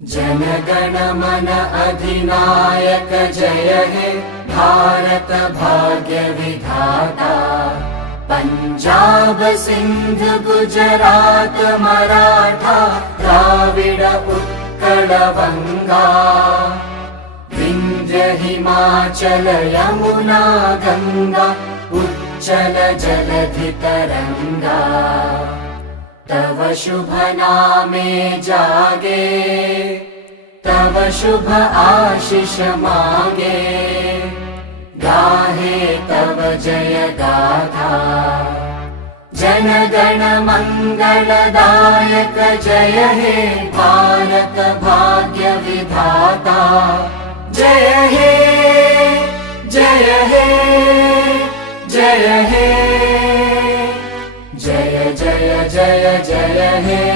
जनगण मन अधिनायक जय हे भारत भाग्य विधाता। पंजाब सिंध गुजरात मराठा द्राविड उत्कल बंगा। विंध्य हिमाचल यमुना गंगा उच्चल जलधि तरंगा। तव शुभ नामे जागे तव शुभ आशीष मागे। गाहे तव जय गाथा जनगण मंगलदायक जय हे भारत भाग्य विधाता। जय हे जय हे जय हे जय जय जय जय हे।